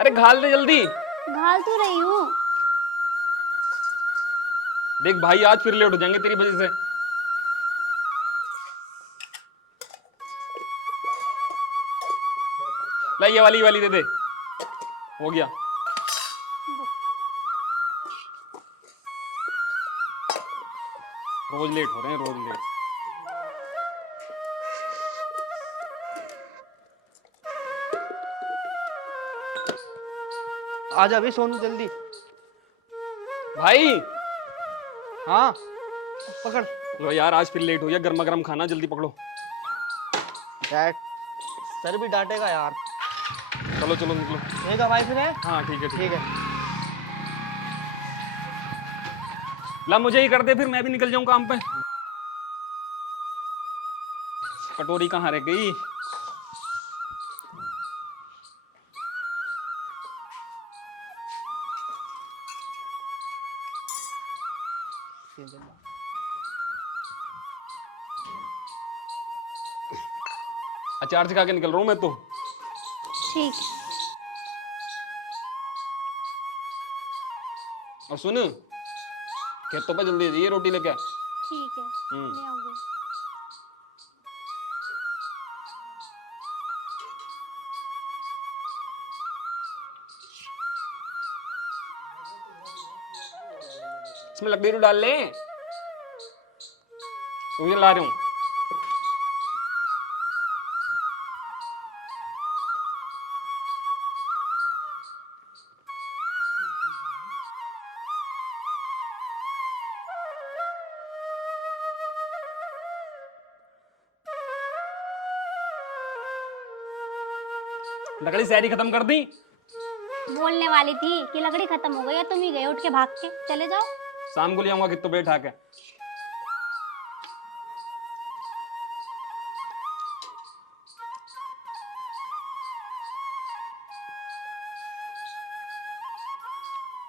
अरे घाल दे जल्दी। घाल तो रही हूँ। देख भाई आज फिर लेट हो जाएंगे तेरी वजह से। ला ये वाली दे दे। हो गया। रोज लेट हो रहे हैं, रोज लेट। आजा अभी सोनू जल्दी। भाई हाँ पकड़। लो यार आज फिर लेट हो गया, गर्मा गर्म खाना जल्दी पकड़ो। डैड सर भी डांटेगा यार। चलो चलो निकलो। ठीक है भाई फिर है। हाँ ठीक है ठीक है। ला मुझे ही कर दे फिर मैं भी निकल जाऊं काम पे। कटोरी कहाँ रह गई? अचार से खा के निकल रहा हूं मैं तो। ठीक। और सुन खेतों पे जल्दी जाइए रोटी लेके। ठीक है ले आऊंगी। इसमें लकड़ी तो डाल ले, मुझे ला रहा हूं। लकड़ी सारी खत्म कर दी। बोलने वाली थी कि लकड़ी खत्म हो गई है, तुम ही गए उठ के भाग के। चले जाओ। शाम को ले आऊंगा कितो बैठा के।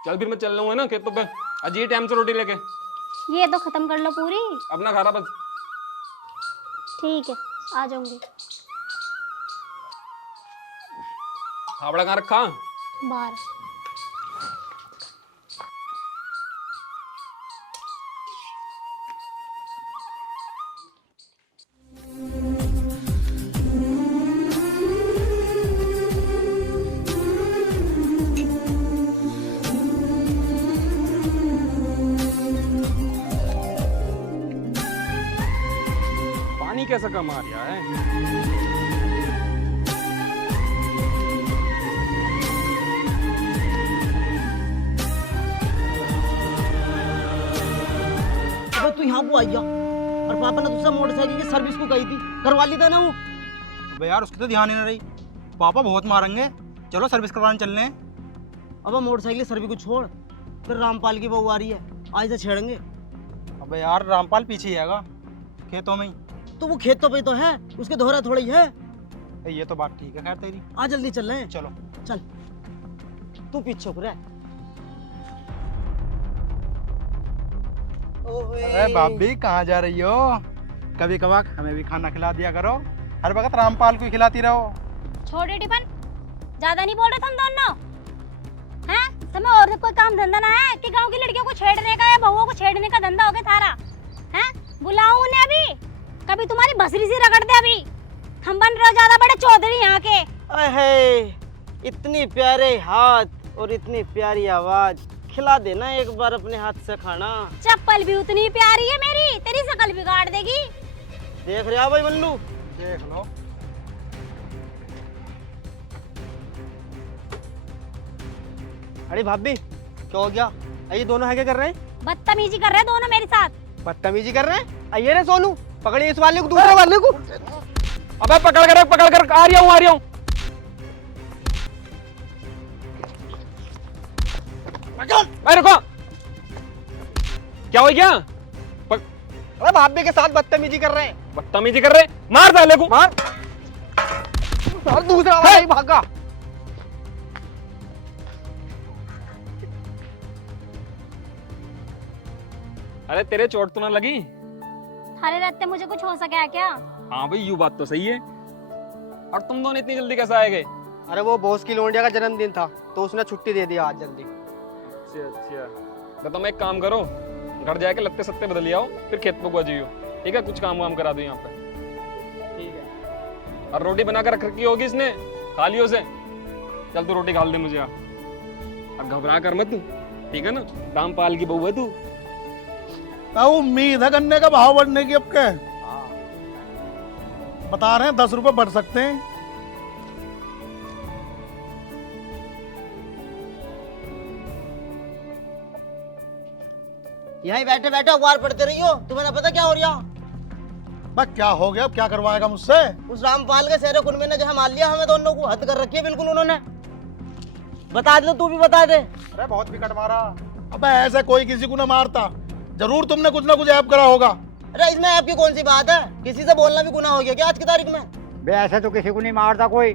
चल फिर मैं चल रहा हूँ है ना खेतों पे। आज ये टाइम से रोटी लेके। ये तो खत्म कर लो पूरी। अपना खा रहा बस। ठीक है आ जाऊंगी। फावड़ा कहाँ रखा? बाहर। पानी कैसा कम आ रहा है? अबे तू यहाँ को आइया और पापा ने तुझसे मोटरसाइकिल की सर्विस को कही थी, करवा ली देना वो। अबे यार उसकी तो ध्यान ही नहीं रही। पापा बहुत मारेंगे। चलो सर्विस करवाने चलने हैं। अब मोटरसाइकिल की सर्विस को छोड़, फिर रामपाल की बहू आ रही है, आज से छेड़ेंगे। अबे यार रामपाल पीछे ही आएगा खेतों में ही। तो वो खेत तो पे तो है, उसके दोहरा थोड़ा ही है। ये तो बात ठीक है खैर तेरी। आ जल्दी चल रहे हैं। चलो चल तू पीछे हो रहा। अरे भाभी कहाँ जा रही हो? कभी कभार हमें भी खाना खिला दिया करो, हर वक्त रामपाल को ही खिलाती रहो। छोटे टिफिन ज्यादा नहीं बोल रहे तुम दोनों हैं? तुम्हें और कोई काम धंधा ना है कि गांव की लड़कियों को छेड़ने का या बहुओं को छेड़ने का धंधा हो गया थारा हैं? बुलाओ उन्हें अभी, कभी तुम्हारी बसरी सी रगड़ दे। अभी हम बन रहे ज्यादा बड़े चौधरी यहाँ के। अहे इतनी प्यारे हाथ और इतनी प्यारी आवाज, खिला देना एक बार अपने हाथ से खाना। चप्पल भी उतनी प्यारी है मेरी, तेरी शकल बिगाड़ देगी। देख रहे हो भाई बल्लू? देख लो। अरे भाभी क्या हो गया? ये दोनों है क्या कर रहे हैं? बदतमीजी कर रहे हैं दोनों मेरे साथ। बदतमीजी कर रहे हैं? आइए रे सोनू, पकड़िए इस वाले को, दूसरे वाले को। अबे पकड़ कर आ रही हूँ। अरे रुको, क्या हो गया? अरे भाभी के साथ बदतमीजी कर रहे हैं। बदतमीजी कर रहे? मार डाले को। मार। और दूसरा वाला ही भागा। अरे तेरे चोट तो ना लगी? थारे रहते मुझे कुछ हो सका है क्या? हाँ भाई यूं बात तो सही है। और तुम दोनों इतनी जल्दी कैसे आए गए? अरे वो बॉस की लोंडिया का जन्मदिन था तो उसने छुट्टी दे दिया आज जल्दी। अच्छा तो तुम एक काम करो, घर जाके लत्ते सत्ते बदल आओ, फिर खेत पे जाइयो, ठीक है? कुछ काम वाम करा दो यहाँ पे। ठीक है। और रोटी बना कर रख रखी होगी इसने, खा लियो उसे। चल तू रोटी खा दे मुझे। अब घबरा कर मत, ठीक है ना? रामपाल की बहू है तू। उम्मीद है गन्ने का भाव बढ़ने की। अब क्या बता रहे हैं, 10 रुपए बढ़ सकते हैं। यहीं बैठे बैठे अखबार पढ़ते रहियो, तुम्हें ना पता क्या हो रहा। बस क्या हो गया, अब क्या करवाएगा मुझसे? उस रामपाल के सहरे कुनबे ने जो है मान लिया हमें दोनों को, हद कर रखी है बिल्कुल उन्होंने। बता दे, तू भी बता दे। अरे बहुत विकट मारा। अबे ऐसे कोई किसी को ना मारता, जरूर तुमने कुछ ना कुछ ऐप करा होगा। अरे इसमें आपकी कौन सी बात है? किसी से बोलना भी गुनाह हो गया क्या आज की तारीख में? बे ऐसे तो किसी को नहीं मारता कोई।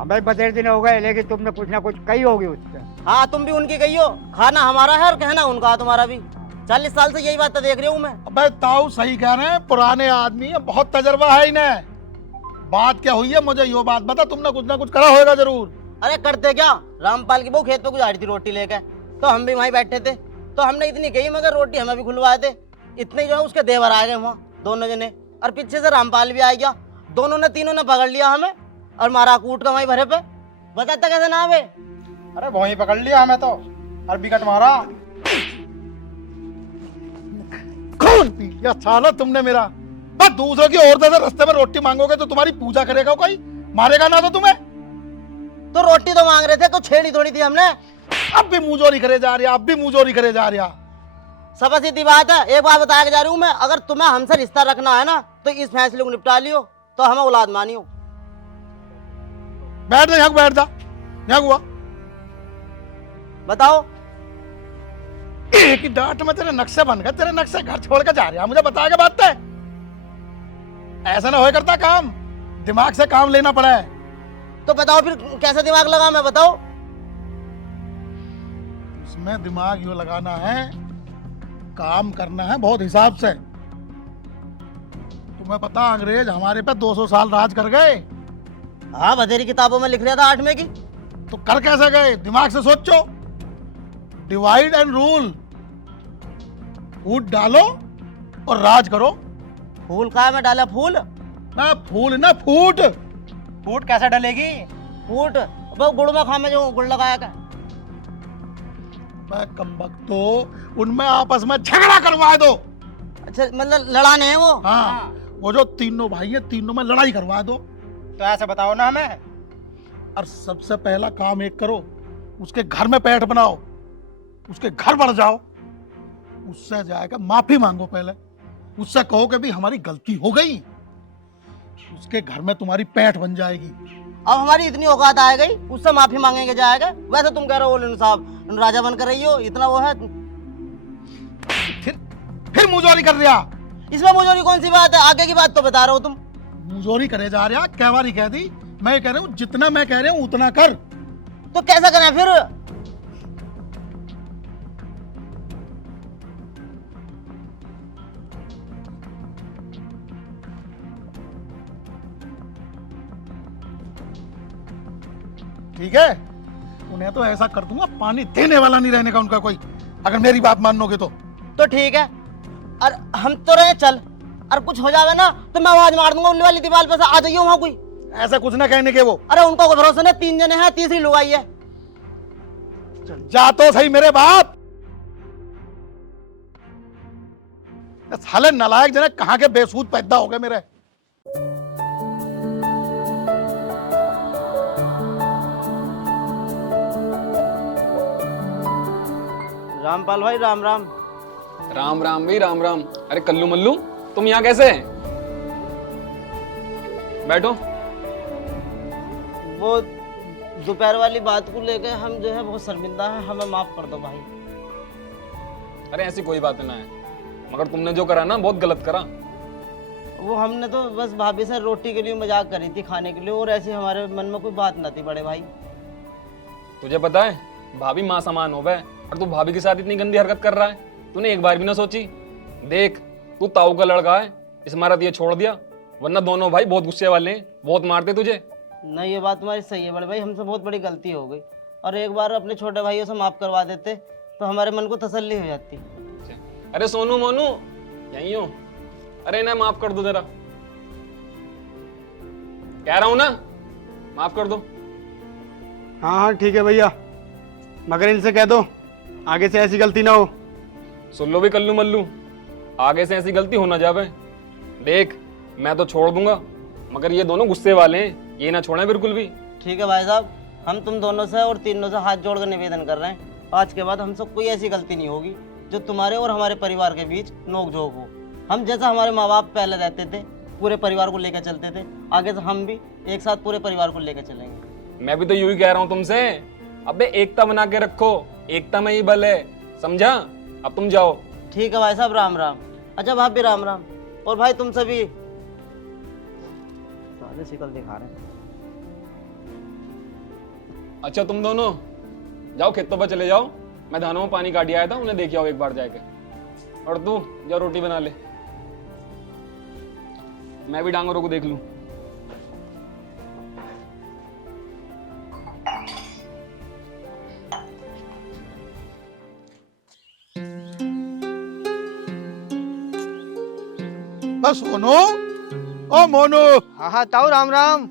हमें 12 दिन हो गए, लेकिन तुमने कुछ ना कुछ कही होगी उससे। हाँ तुम भी उनकी गई हो, खाना हमारा है और कहना उनका तुम्हारा भी। 40 साल से यही बात तो देख रही हूँ मैं। अबे ताऊ सही कह रहे हैं, पुराने आदमी है, बहुत तजर्बा है इन्हें। बात क्या हुई है मुझे यो बात बता, तुमने कुछ ना कुछ करा होगा जरूर। अरे करते क्या, रामपाल की बहू खेत पे गुजारी थी रोटी लेके, तो हम भी वहीं बैठे थे, तो हमने इतनी कही मगर रोटी हमें भी खुलवाए थे। इतने जो है उसके देवर आ गए वहाँ दोनों जने, और पीछे से रामपाल भी आ गया। दोनों ने तीनों ने पकड़ लिया हमें और मारा कूट का वहीं भरे पे। बताता कैसे ना आवे? अरे वहीं पकड़ लिया हमें तो, और विकट मारा। खून पी लिया साला तुमने मेरा। बस दूसरों की औरतों से रास्ते में रोटी मांगोगे तो तुम्हारी पूजा करेगा कोई, मारेगा ना तो तुम्हें। तो रोटी तो मांग रहे थे, तो छेड़ी थोड़ी थी हमने। अब भी मुंहजोरी करे जा रही, अब भी मुंहजोरी करे जा रही। सब सीधी बात है, एक बात बता के जा रही हूँ मैं, अगर तुम्हें हमसे रिश्ता रखना है ना तो इस फैसले को निपटा लियो, तो हमें औलाद मानियो। बैठ जा, यहाँ बैठ जा। यहाँ हुआ बताओ। एक ही डांट में तेरे नक्शे बन गए, तेरे नक्शे घर छोड़ के जा रहे हैं। मुझे बता के बात है, ऐसा ना हो करता काम, दिमाग से काम लेना पड़ा है। तो बताओ फिर कैसे दिमाग लगा मैं, बताओ। उसमें दिमाग यो लगाना है, काम करना है बहुत हिसाब से। तुम्हें पता अंग्रेज हमारे पे 200 साल राज कर गए। हाँ बतेरी किताबों में लिख लिया था 8वें की। तो कर कैसे गए, दिमाग से सोचो। डिवाइड एंड रूल, फूट डालो और राज करो। फूल कहा में डाला? फूल ना फूल ना फूट। फूट कैसे डलेगी? फूट वो गुड़ में खा में जो गुड़ लगाया का। मैं कमबख्त तो उनमें आपस में झगड़ा करवा दो। अच्छा मतलब लड़ाने हैं वो? हाँ, वो जो तीनों भाई हैं, तीनों में लड़ाई करवा दो। तो ऐसे बताओ ना हमें। और सबसे पहला काम एक करो, उसके घर में पैठ बनाओ, उसके घर बढ़ जाओ, उससे जाएगा माफी मांगो। पहले उससे कहो कि भी हमारी गलती हो गई, उसके घर में तुम्हारी पैठ बन जाएगी। अब हमारी इतनी औकात आ गई, उससे माफी मांगेंगे जाएगा? वैसे तुम कह रहे हो ओलन साहब राजा बनकर रही हो, इतना वो है। फिर मुंहजोरी कर रहा। इसमें मुझे कौन सी बात है, आगे की बात तो बता रहे हो तुम। मुंहजोरी करे जा रहा, क्या बारी कह दी। मैं कह रहा हूँ जितना मैं कह रहा हूँ उतना कर। तो कैसा करें फिर? ठीक है, उन्हें तो ऐसा कर दूंगा, पानी देने वाला नहीं रहने का उनका कोई, अगर मेरी बात मानोगे तो। ठीक है, और हम तो रहे चल, और कुछ हो जावे ना तो मैं आवाज मार दूंगा उन वाली दीवार पे से, आ जाइए वहां कोई। ऐसा कुछ ना कहने के वो। अरे उनका कोई भरोसा नहीं, 3 जने हैं, तीसरी लुगाई है। जा तो सही मेरे बाप। साले नालायक जने कहां के बेसूद पैदा हो गए मेरे। रामपाल भाई राम राम। राम राम भाई राम राम। अरे कल्लू मल्लू, तुम यहाँ कैसे? बैठो। वो दोपहर वाली बात को लेकर हम जो है बहुत शर्मिंदा हैं, हमें माफ कर दो भाई। अरे ऐसी कोई बात ना है, मगर तुमने जो करा ना बहुत गलत करा। वो हमने तो बस भाभी से रोटी के लिए मजाक करी थी, खाने के लिए, और ऐसी हमारे मन में कोई बात न थी बड़े भाई। तुझे पता है भाभी माँ समान हो गए, और तू भाभी के साथ इतनी गंदी हरकत कर रहा है, तूने एक बार भी ना सोची? देख तू ताऊ का लड़का है, इस मारा ये छोड़ दिया, वरना दोनों भाई बहुत गुस्से वाले हैं, बहुत मारते तुझे। नहीं, ये बात तुम्हारी सही है बड़े भाई, हमसे बहुत बड़ी गलती हो गई। और एक बार अपने छोटे भाइयों से माफ करवा देते तो हमारे मन को तसल्ली हो जाती। अरे सोनू मोनू यहीं हो? अरे इन्हें माफ कर दो जरा, कह रहा हूं ना, माफ कर दो। हाँ हाँ ठीक है भैया, मगर इनसे कह दो आगे से ऐसी गलती ना हो। सुन लो भी कल्लू मल्लू, आगे से ऐसी गलती हो ना जावे। देख मैं तो छोड़ दूंगा, मगर ये दोनों गुस्से वाले हैं, ये ना छोड़ें बिल्कुल भी। ठीक है भाई साहब, हम तुम दोनों से और तीनों से हाथ जोड़कर निवेदन कर रहे हैं, आज के बाद हमसे कोई ऐसी गलती नहीं होगी जो तुम्हारे और हमारे परिवार के बीच नोक-झोंक हो। हम जैसा हमारे माँ बाप पहले रहते थे, पूरे परिवार को लेकर चलते थे, आगे से हम भी एक साथ पूरे परिवार को लेकर चलेंगे। मैं भी तो यूं ही कह रहा हूं तुमसे, अबे एकता बना के रखो, एकता में ही बल है, समझा? अब तुम जाओ। ठीक है भाई साहब, राम राम। अच्छा भाभी राम राम। और भाई तुम सभी साले शिकल दिखा रहे हैं। अच्छा तुम दोनों जाओ खेतों पर चले जाओ, मैं धानों में पानी काट आया था, उन्हें देख आओ एक बार जाके। और तू जा रोटी बना ले, मैं भी डांगरों को देख लूं। बस सोनू, ओ मोनू, हाँ हाँ ताऊ, राम राम।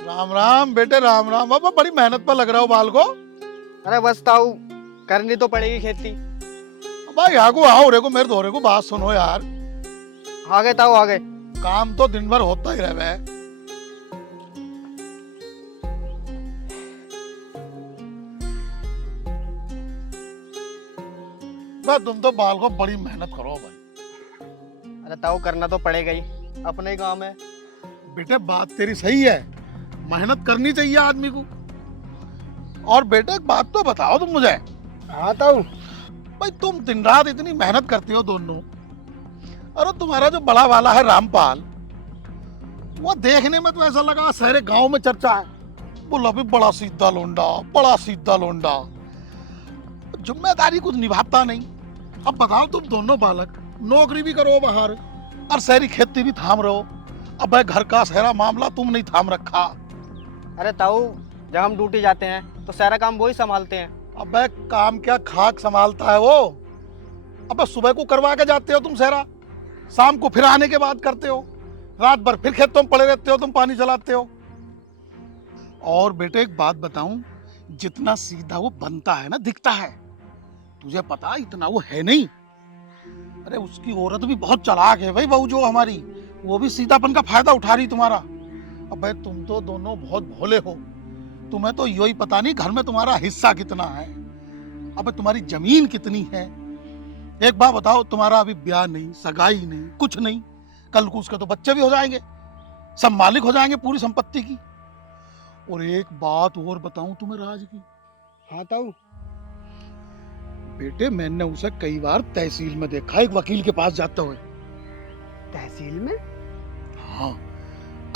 राम राम बेटे, राम राम। अब बड़ी मेहनत पर लग रहा हो बाल को। अरे बस ताऊ, करनी तो पड़ेगी खेती। भाई यहाँ को आओ, रे को मेरे दोहरे को बात सुनो यार। आ गए ताऊ, आ गए। काम तो दिन भर होता ही रहे। बस तुम तो बाल को बड़ी मेहनत करो भाई। अरे ताऊ करना तो पड़ेगा ही, अपना ही काम है। बेटे बात तेरी सही है, मेहनत करनी चाहिए आदमी को। और बेटे एक बात तो बताओ तुम मुझे। हाँ ताऊ। भाई तुम दिन रात इतनी मेहनत करते हो दोनों, अरे तुम्हारा जो बड़ा वाला है रामपाल, वो देखने में तो ऐसा लगा सारे गांव में चर्चा है, बोला भी बड़ा सीधा लोंडा, बड़ा सीधा लोंडा, जिम्मेदारी कुछ निभाता नहीं। अब बताओ तुम दोनों बालक नौकरी भी करो बाहर और शहरी खेती भी थाम रहो, अब घर का सारा मामला तुम नहीं थाम रखा। अरे ताऊ, जब हम ड्यूटी जाते हैं तो सारा काम वो ही संभालते हैं। अबे काम क्या खाक संभालता है वो। अबे सुबह को करवा के जाते हो तुम सहरा, शाम को फिर आने के बाद करते हो, रात भर फिर खेतों में पड़े रहते हो, तुम पानी चलाते हो। और बेटे एक बात बताऊं, जितना सीधा वो बनता है ना, दिखता है, तुझे पता इतना वो है नहीं। अरे उसकी औरत भी बहुत चालाक है भाई, बहू जो हमारी, वो भी सीधापन का फायदा उठा रही तुम्हारा। अबे तुम तो दोनों बहुत भोले हो, तुम्हें तो यही पता नहीं घर में तुम्हारा हिस्सा कितना है, अबे तुम्हारी जमीन कितनी है। एक बात बताओ, तुम्हारा अभी ब्याह नहीं, सगाई नहीं, कुछ नहीं, कल को उसके तो बच्चे भी हो जाएंगे, सब मालिक हो जाएंगे पूरी संपत्ति की। और एक बात और बताऊं तुम्हें राज की। हाँ ताऊ। बेटे मैंने उसे कई बार तहसील में देखा, एक वकील के पास जाते हुए। तहसील में? हाँ,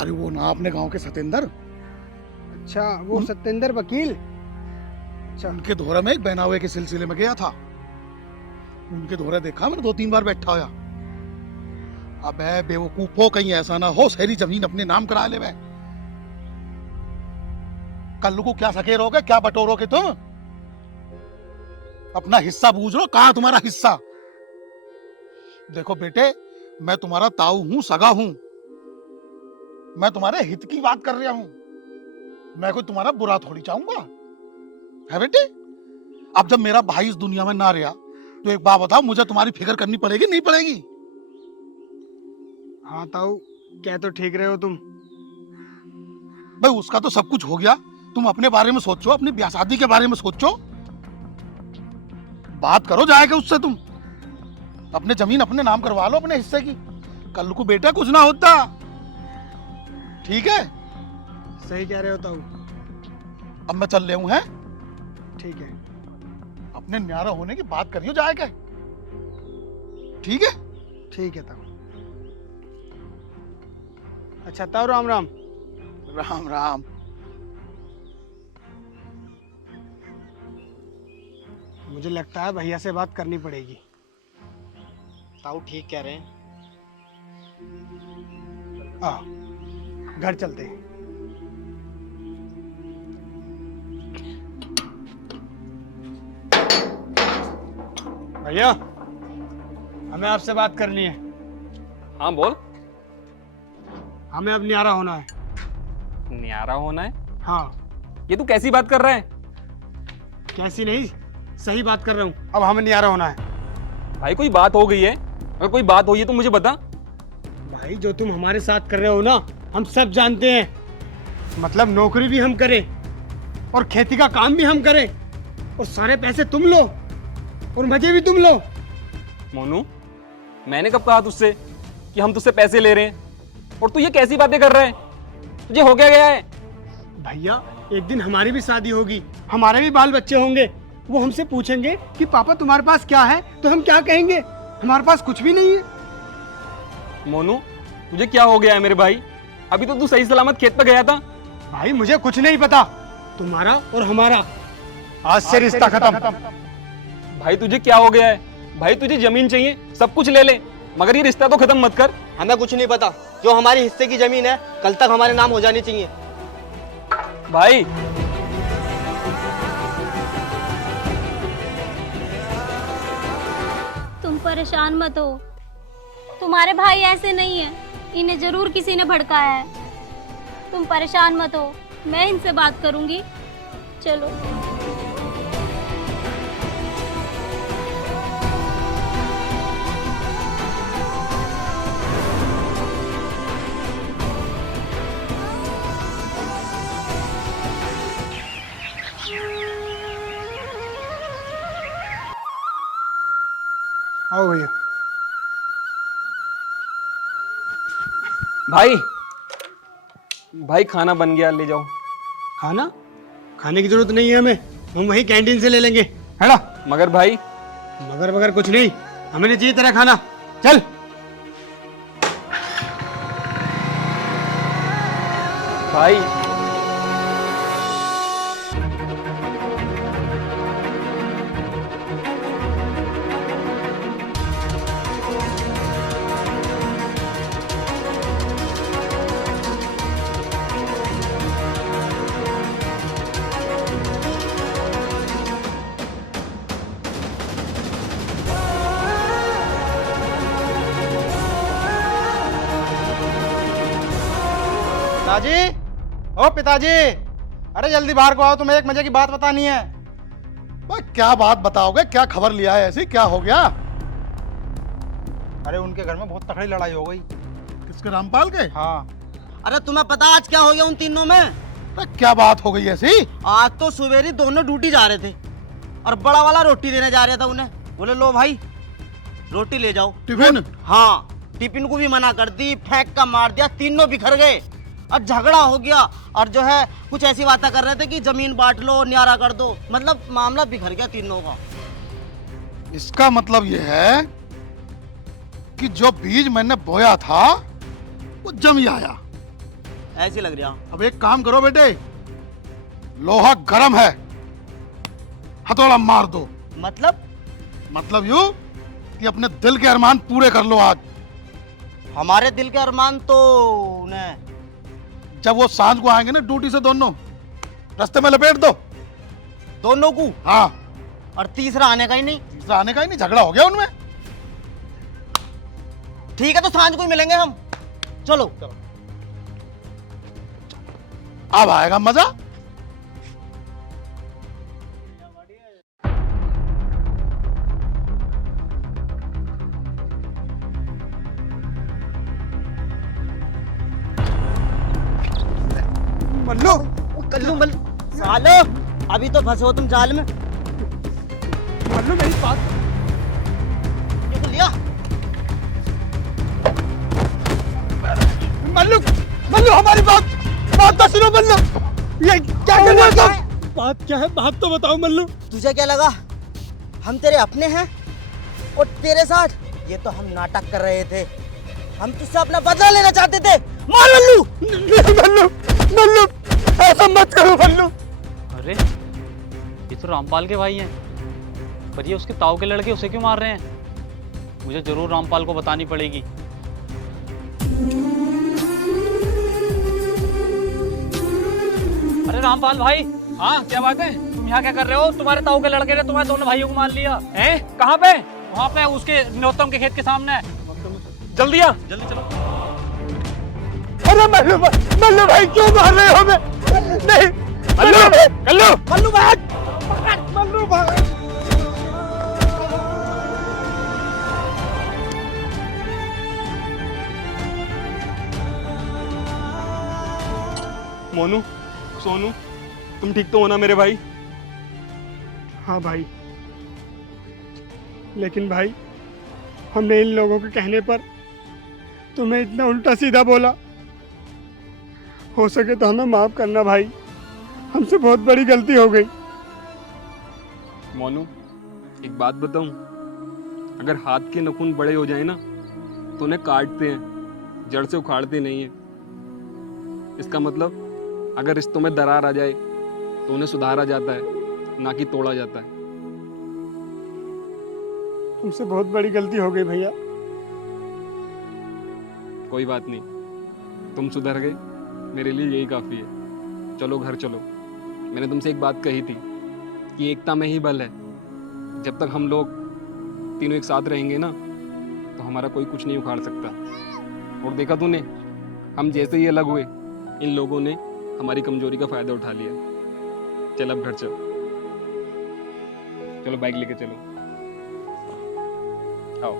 अरे वो ना अपने गांव के सतेंद्र। अच्छा, वो सत्येंद्र वकील। अच्छा, उनके धोरा में एक बहनावे के सिलसिले में गया था, उनके धोरा देखा मैंने 2-3 बार बैठा होया। अबे बेवकूफो, कहीं ऐसा ना हो सारी जमीन अपने नाम करा ले। कल को क्या सकेरोगे, क्या बटोरोगे तुम? अपना हिस्सा बूझ लो, कहां तुम्हारा हिस्सा। देखो बेटे, मैं तुम्हारा ताऊ हूं, सगा हूं, मैं तुम्हारे हित की बात कर रहा हूं, मैं कोई तुम्हारा बुरा थोड़ी चाहूंगा, है बेटे? अब जब मेरा भाई इस दुनिया में ना रहा, तो एक बात बताओ, मुझे तुम्हारी फिक्र करनी पड़ेगी नहीं पड़ेगी? हाँ ताऊ, क्या तो ठीक रहे हो तुम। भाई उसका तो सब कुछ हो गया, तुम अपने बारे में सोचो, अपनी ब्याह शादी के बारे में सोचो, बात करो जाएगा उससे, तुम अपने जमीन अपने नाम करवा लो अपने हिस्से की, कल को बेटा कुछ ना होता। ठीक है? सही कह रहे हो ताऊ। अब मैं चल ले हूं, है? ठीक है। अपने न्यारा होने की बात करियो जाएगा, ठीक है? ठीक है ताऊ। अच्छा ताऊ, राम राम। राम राम। मुझे लगता है भैया से बात करनी पड़ेगी। ताऊ ठीक कह रहे हैं। आ, घर चलते हैं। भैया हमें आपसे बात करनी है। हाँ बोल। हमें अब न्यारा होना है। न्यारा होना है? हाँ। ये तू कैसी बात कर रहा है? कैसी नहीं, सही बात कर रहा हूँ। अब हमें न्यारा होना है। भाई कोई बात हो गई है? अगर कोई बात हुई है तो मुझे बता। भाई जो तुम हमारे साथ कर रहे हो ना, हम सब जानते हैं। मतलब नौकरी भी हम करें और खेती का काम भी हम करें और सारे पैसे तुम लो और मजे भी तुम लो। मोनू, मैंने कब कहा तुझसे कि हम तुझसे पैसे ले रहे हैं? और तू ये कैसी बातें कर रहा है? तुझे हो क्या गया है? भैया एक दिन हमारी भी शादी होगी, हमारे भी बाल बच्चे होंगे। वो हमसे पूछेंगे कि पापा तुम्हारे पास क्या है, तो हम क्या कहेंगे? हमारे पास कुछ भी नहीं है। मोनू, तुझे क्या हो गया है मेरे भाई? अभी तो तू सही सलामत खेत पे गया था। भाई मुझे कुछ नहीं पता, तुम्हारा और हमारा आज से रिश्ता खत्म। भाई तुझे क्या हो गया है? भाई तुझे जमीन चाहिए, सब कुछ ले ले, मगर ये रिश्ता तो खत्म मत कर। हमें कुछ नहीं पता, जो हमारी हिस्से की जमीन है कल तक हमारे नाम हो जानी चाहिए। भाई तुम परेशान मत हो, तुम्हारे भाई ऐसे नहीं है, इन्हें जरूर किसी ने भड़काया है। तुम परेशान मत हो, मैं इनसे बात करूंगी। चलो। आओ भैया। भाई भाई खाना बन गया, ले जाओ। खाना खाने की जरूरत नहीं है हमें, हम वही कैंटीन से ले लेंगे, है ना? मगर भाई मगर मगर कुछ नहीं, हमें नहीं चाहिए तेरा खाना। चल। भाई पिताजी, ओ पिताजी, अरे जल्दी बाहर को आओ, तुम्हें एक मजे की बात बतानी है। भाई क्या बात बताओगे? क्या खबर लिया है ऐसी? क्या हो गया? अरे उनके घर में बहुत तगड़ी लड़ाई हो गई। किसके? रामपाल के? हाँ। अरे तुम्हें पता आज क्या हो गया उन तीनों में? तो क्या बात हो गई ऐसी? आज तो सवेरे दोनों ड्यूटी जा रहे थे और बड़ा वाला रोटी देने जा रहा था उन्हें। बोले लो भाई रोटी ले जाओ। टिफिन? हाँ, टिफिन को भी मना कर दी, फेंक का मार दिया, तीनों बिखर गए और झगड़ा हो गया। और जो है कुछ ऐसी बातें कर रहे थे कि जमीन बांट लो, न्यारा कर दो, मतलब मामला बिखर गया तीनों का। इसका मतलब यह है कि जो बीज मैंने बोया था वो जम ही आया। ऐसी लग रहा। अब एक काम करो बेटे, लोहा गर्म है, हथौड़ा मार दो। मतलब यूं कि अपने दिल के अरमान पूरे कर लो आज। हमारे दिल के अरमान तो उन्हें जब वो सांझ को आएंगे ना ड्यूटी से, दोनों रास्ते में लपेट दो दोनों को। हाँ। और तीसरा आने का ही नहीं। तीसरा आने का ही नहीं, झगड़ा हो गया उनमें। ठीक है तो सांझ को ही मिलेंगे हम। चलो। अब आएगा मजा। मल्लू, कल्लू मल्लू सालो, अभी तो फंसे हो तुम जाल में। मल्लू मेरी बात। ये तो लिया। मल्लू, मल्लू हमारी बात तो सुनो मल्लू। ये क्या कर रहे हो तुम? बात क्या है? बात तो बताओ मल्लू। तुझे क्या लगा हम तेरे अपने हैं? और तेरे साथ ये तो हम नाटक कर रहे थे, हम तुझसे अपना बदला लेना चाहते थे। मार मल्लू। मल्लू, मल्लू ऐसा मत करो मल्लू। अरे ये तो रामपाल के भाई हैं, पर ये उसके ताऊ के लड़के उसे क्यों मार रहे हैं? मुझे जरूर रामपाल को बतानी पड़ेगी। अरे रामपाल भाई, हाँ क्या बात है? तुम यहाँ क्या कर रहे हो? तुम्हारे ताऊ के लड़के ने तुम्हारे दोनों भाइयों को मार लिया। हैं? कहाँ पे? वहाँ पे उसके नौतम के खेत के सामने है। जल्दी आ। जल्दी चलो। अरे मल्लू भाई क्यों मार रहे हो हमें? नहीं कल्लू कल्लू मल्लू भाई, मल्लू भाई। मोनू, सोनू, तुम ठीक तो हो ना मेरे भाई? हाँ भाई, लेकिन भाई हमने इन लोगों के कहने पर तुम्हें इतना उल्टा सीधा बोला। हो सके तो हमें माफ करना भाई, हमसे बहुत बड़ी गलती हो गई। मोनू, एक बात बताऊं, अगर हाथ के नाखून बड़े हो जाए ना तो उन्हें काटते हैं, जड़ से उखाड़ते नहीं है। इसका मतलब अगर रिश्तों में दरार आ जाए तो उन्हें सुधारा जाता है, ना कि तोड़ा जाता है। तुमसे बहुत बड़ी गलती हो गई भैया। कोई बात नहीं, तुम सुधर गए, मेरे लिए यही काफ़ी है। चलो घर चलो। मैंने तुमसे एक बात कही थी कि एकता में ही बल है। जब तक हम लोग तीनों एक साथ रहेंगे ना तो हमारा कोई कुछ नहीं उखाड़ सकता। और देखा तूने, हम जैसे ही अलग हुए इन लोगों ने हमारी कमजोरी का फ़ायदा उठा लिया। चल अब घर चल। चलो बाइक लेके चलो, आओ।